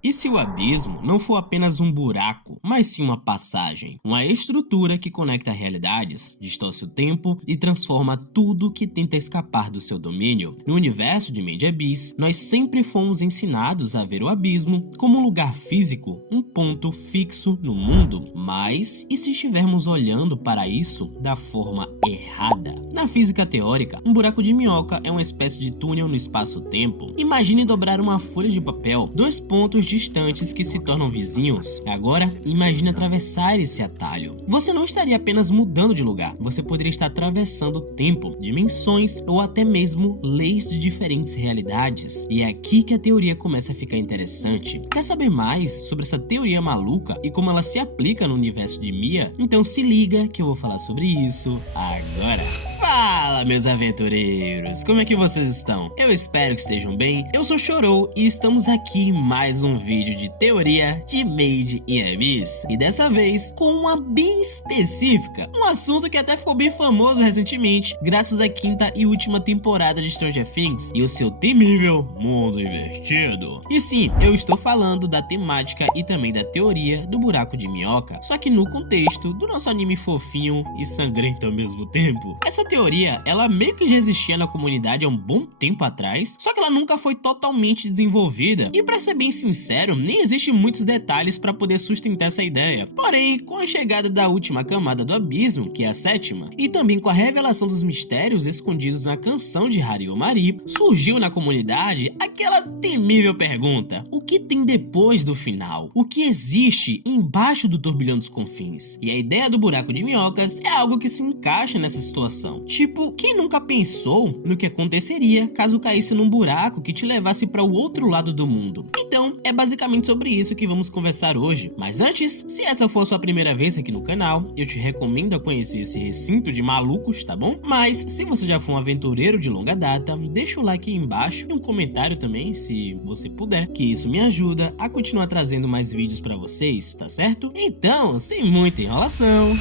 E se o abismo não for apenas um buraco, mas sim uma passagem, uma estrutura que conecta realidades, distorce o tempo e transforma tudo que tenta escapar do seu domínio? No universo de Made Abyss, nós sempre fomos ensinados a ver o abismo como um lugar físico, um ponto fixo no mundo. Mas e se estivermos olhando para isso da forma errada? Na física teórica, um buraco de minhoca é uma espécie de túnel no espaço-tempo. Imagine dobrar uma folha de papel, dois pontos distantes que se tornam vizinhos. Agora, imagine atravessar esse atalho. Você não estaria apenas mudando de lugar, você poderia estar atravessando tempo, dimensões ou até mesmo leis de diferentes realidades. E é aqui que a teoria começa a ficar interessante. Quer saber mais sobre essa teoria maluca e como ela se aplica no universo de Mia? Então se liga que eu vou falar sobre isso agora. Fala, meus aventureiros! Como é que vocês estão? Eu espero que estejam bem. Eu sou Chorou e estamos aqui em mais um vídeo de teoria de Made in Abyss. E dessa vez com uma bem específica, um assunto que até ficou bem famoso recentemente, graças à quinta e última temporada de Stranger Things e o seu temível mundo invertido. E sim, eu estou falando da temática e também da teoria do buraco de minhoca, só que no contexto do nosso anime fofinho e sangrento ao mesmo tempo. Essa teoria, ela meio que já existia na comunidade há um bom tempo atrás, só que ela nunca foi totalmente desenvolvida. E pra ser bem sincero, nem existem muitos detalhes para poder sustentar essa ideia. Porém, com a chegada da última camada do abismo, que é a sétima, e também com a revelação dos mistérios escondidos na canção de Haru Omari, surgiu na comunidade aquela temível pergunta: o que tem depois do final? O que existe embaixo do turbilhão dos confins? E a ideia do buraco de minhocas é algo que se encaixa nessa situação. Tipo, quem nunca pensou no que aconteceria caso caísse num buraco que te levasse para o outro lado do mundo? Então, é basicamente sobre isso que vamos conversar hoje. Mas antes, se essa for a sua primeira vez aqui no canal, eu te recomendo a conhecer esse recinto de malucos, tá bom? Mas, se você já for um aventureiro de longa data, deixa o like aí embaixo e um comentário também, se você puder, que isso me ajuda a continuar trazendo mais vídeos para vocês, tá certo? Então, sem muita enrolação,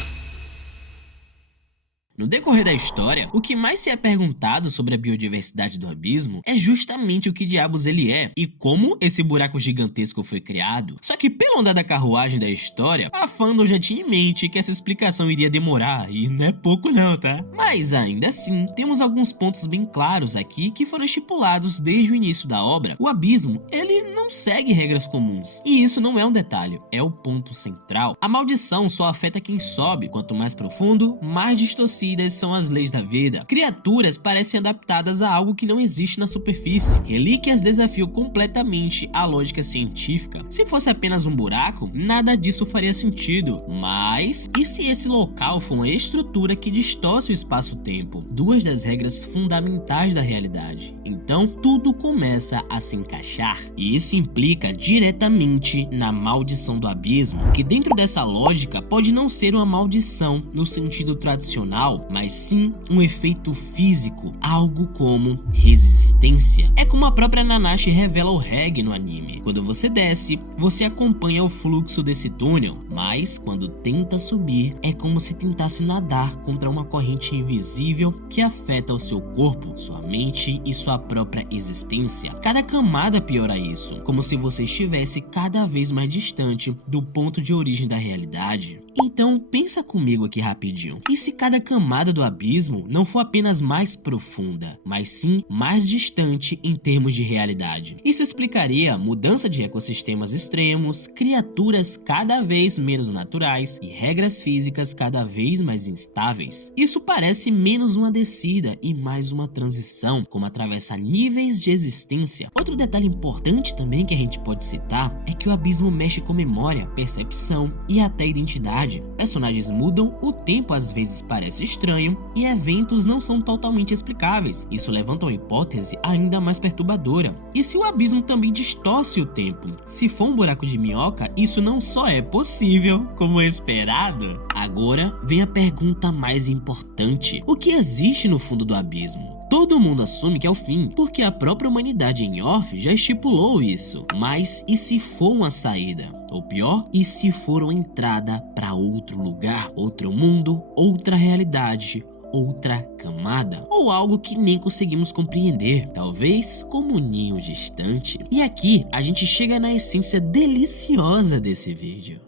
no decorrer da história, o que mais se é perguntado sobre a biodiversidade do abismo é justamente o que diabos ele é e como esse buraco gigantesco foi criado. Só que pelo andar da carruagem da história, a fandom já tinha em mente que essa explicação iria demorar, e não é pouco não, tá? Mas ainda assim, temos alguns pontos bem claros aqui que foram estipulados desde o início da obra. O abismo, ele não segue regras comuns, e isso não é um detalhe, é o ponto central. A maldição só afeta quem sobe, quanto mais profundo, mais distorcido são as leis da vida. Criaturas parecem adaptadas a algo que não existe na superfície. Relíquias desafiam completamente a lógica científica. Se fosse apenas um buraco, nada disso faria sentido. Mas, e se esse local for uma estrutura que distorce o espaço-tempo? Duas das regras fundamentais da realidade. Então, tudo começa a se encaixar. E isso implica diretamente na maldição do abismo, que dentro dessa lógica pode não ser uma maldição no sentido tradicional, mas sim um efeito físico, algo como resistência. É como a própria Nanashi revela ao Reg no anime. Quando você desce, você acompanha o fluxo desse túnel, mas quando tenta subir, é como se tentasse nadar contra uma corrente invisível que afeta o seu corpo, sua mente e sua própria existência. Cada camada piora isso, como se você estivesse cada vez mais distante do ponto de origem da realidade. Então, pensa comigo aqui rapidinho. E se cada camada do abismo não for apenas mais profunda, mas sim mais distante em termos de realidade? Isso explicaria a mudança de ecossistemas extremos, criaturas cada vez menos naturais e regras físicas cada vez mais instáveis. Isso parece menos uma descida e mais uma transição, como atravessar níveis de existência. Outro detalhe importante também que a gente pode citar é que o abismo mexe com memória, percepção e até identidade. Personagens mudam, o tempo às vezes parece estranho e eventos não são totalmente explicáveis. Isso levanta uma hipótese ainda mais perturbadora. E se o abismo também distorce o tempo? Se for um buraco de minhoca, isso não só é possível, como esperado. Agora vem a pergunta mais importante: o que existe no fundo do abismo? Todo mundo assume que é o fim, porque a própria humanidade em Orph já estipulou isso. Mas e se for uma saída? Ou pior, e se for uma entrada para outro lugar, outro mundo, outra realidade, outra camada, ou algo que nem conseguimos compreender, talvez como um ninho distante. E aqui a gente chega na essência deliciosa desse vídeo.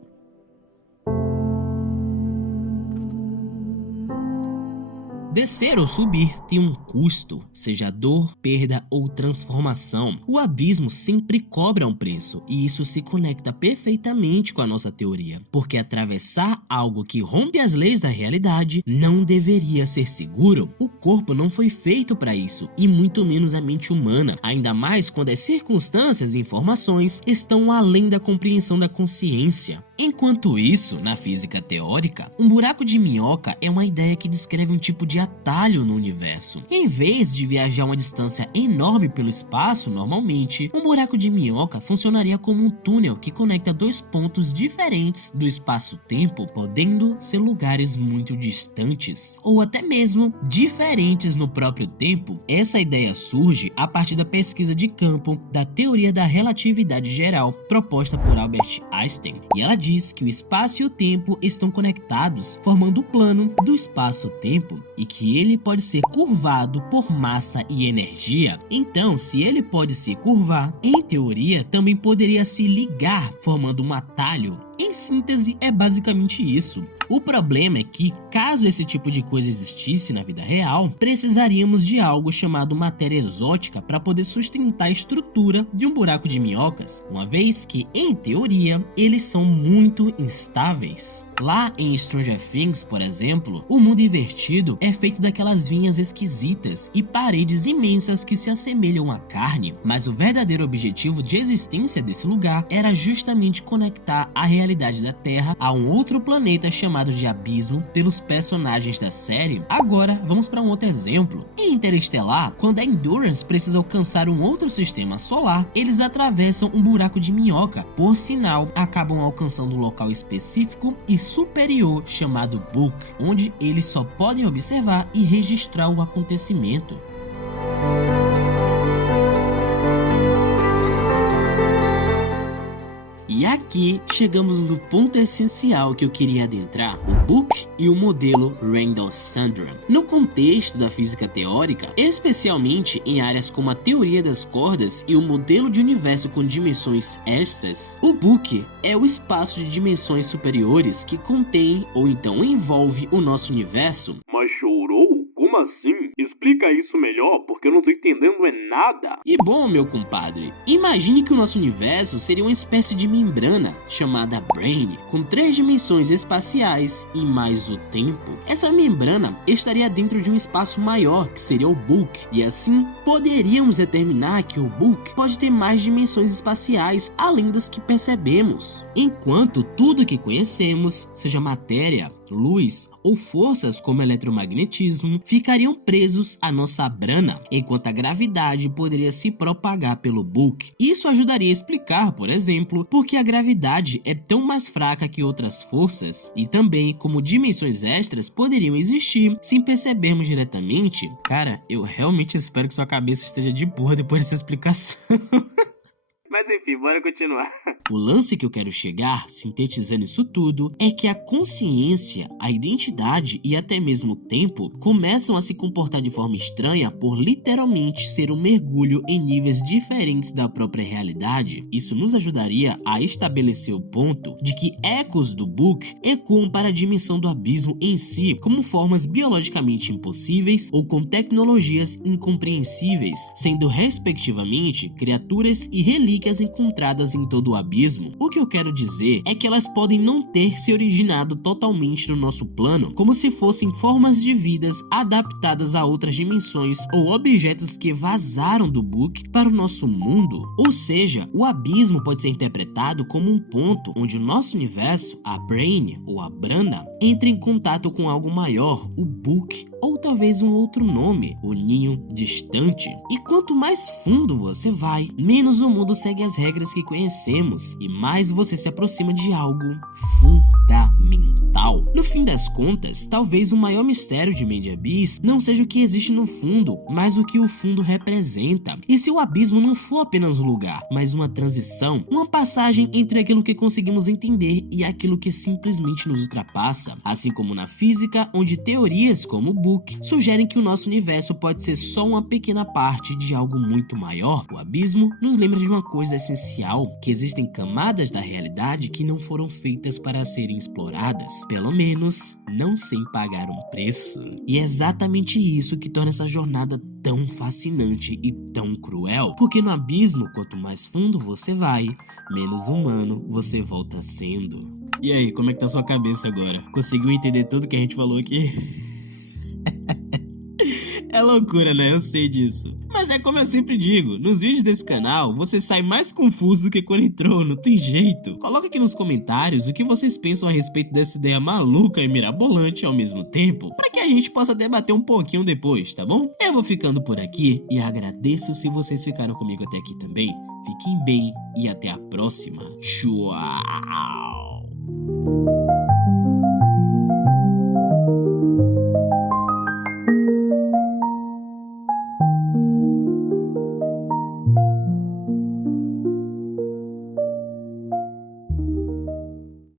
Descer ou subir tem um custo, seja dor, perda ou transformação. O abismo sempre cobra um preço, e isso se conecta perfeitamente com a nossa teoria, porque atravessar algo que rompe as leis da realidade não deveria ser seguro. O corpo não foi feito para isso, e muito menos a mente humana, ainda mais quando as circunstâncias e informações estão além da compreensão da consciência. Enquanto isso, na física teórica, um buraco de minhoca é uma ideia que descreve um tipo de atalho no universo. Em vez de viajar uma distância enorme pelo espaço normalmente, um buraco de minhoca funcionaria como um túnel que conecta dois pontos diferentes do espaço-tempo, podendo ser lugares muito distantes, ou até mesmo diferentes no próprio tempo. Essa ideia surge a partir da pesquisa de campo da teoria da relatividade geral proposta por Albert Einstein, e ela diz que o espaço e o tempo estão conectados, formando o plano do espaço-tempo, e que ele pode ser curvado por massa e energia. Então, se ele pode se curvar, em teoria também poderia se ligar, formando um atalho. Em síntese, é basicamente isso. O problema é que, caso esse tipo de coisa existisse na vida real, precisaríamos de algo chamado matéria exótica para poder sustentar a estrutura de um buraco de minhocas, uma vez que, em teoria, eles são muito instáveis. Lá em Stranger Things, por exemplo, o mundo invertido é feito daquelas vinhas esquisitas e paredes imensas que se assemelham à carne, mas o verdadeiro objetivo de existência desse lugar era justamente conectar a realidade da Terra a um outro planeta chamado de Abismo pelos personagens da série. Agora, vamos para um outro exemplo. Em Interestelar, quando a Endurance precisa alcançar um outro sistema solar, eles atravessam um buraco de minhoca. Por sinal, acabam alcançando um local específico e superior chamado Book, onde eles só podem observar e registrar o acontecimento. E aqui chegamos no ponto essencial que eu queria adentrar, o Book e o modelo Randall-Sundrum. No contexto da física teórica, especialmente em áreas como a teoria das cordas e o modelo de universo com dimensões extras, o Book é o espaço de dimensões superiores que contém ou então envolve o nosso universo. Mas chorou? Como assim? Explica isso melhor, porque eu não tô entendendo nada. E bom, meu compadre, imagine que o nosso universo seria uma espécie de membrana chamada Brain, com 3 dimensões espaciais e mais o tempo. Essa membrana estaria dentro de um espaço maior, que seria o Book, e assim poderíamos determinar que o Book pode ter mais dimensões espaciais além das que percebemos, enquanto tudo que conhecemos, seja matéria, luz ou forças como eletromagnetismo, ficariam presos à nossa brana, enquanto a gravidade poderia se propagar pelo Book. Isso ajudaria a explicar, por exemplo, por que a gravidade é tão mais fraca que outras forças, e também como dimensões extras poderiam existir sem percebermos diretamente. Cara, eu realmente espero que sua cabeça esteja de boa depois dessa explicação. Mas enfim, bora continuar. O lance que eu quero chegar, sintetizando isso tudo, é que a consciência, a identidade e até mesmo o tempo começam a se comportar de forma estranha por literalmente ser um mergulho em níveis diferentes da própria realidade. Isso nos ajudaria a estabelecer o ponto de que ecos do Book ecoam para a dimensão do abismo em si, como formas biologicamente impossíveis ou com tecnologias incompreensíveis, sendo respectivamente criaturas e relíquias encontradas em todo o abismo. O que eu quero dizer é que elas podem não ter se originado totalmente no nosso plano, como se fossem formas de vidas adaptadas a outras dimensões ou objetos que vazaram do Book para o nosso mundo. Ou seja, o abismo pode ser interpretado como um ponto onde o nosso universo, a Brain ou a Brana, entra em contato com algo maior, o Book, ou talvez um outro nome, o ninho distante. E quanto mais fundo você vai, menos o mundo será segue as regras que conhecemos e mais você se aproxima de algo fundamental. No fim das contas, talvez o maior mistério de Made in Abyss não seja o que existe no fundo, mas o que o fundo representa. E se o abismo não for apenas um lugar, mas uma transição, uma passagem entre aquilo que conseguimos entender e aquilo que simplesmente nos ultrapassa, assim como na física, onde teorias como o Book sugerem que o nosso universo pode ser só uma pequena parte de algo muito maior, o abismo nos lembra de uma coisa essencial, que existem camadas da realidade que não foram feitas para serem exploradas, pelo menos não sem pagar um preço. E é exatamente isso que torna essa jornada tão fascinante e tão cruel, porque no abismo, quanto mais fundo você vai, menos humano você volta sendo. E aí, como é que tá sua cabeça agora? Conseguiu entender tudo que a gente falou aqui? É loucura, né? Eu sei disso. Mas é como eu sempre digo, nos vídeos desse canal, você sai mais confuso do que quando entrou, não tem jeito. Coloca aqui nos comentários o que vocês pensam a respeito dessa ideia maluca e mirabolante ao mesmo tempo, para que a gente possa debater um pouquinho depois, tá bom? Eu vou ficando por aqui e agradeço se vocês ficaram comigo até aqui também. Fiquem bem e até a próxima. Tchau!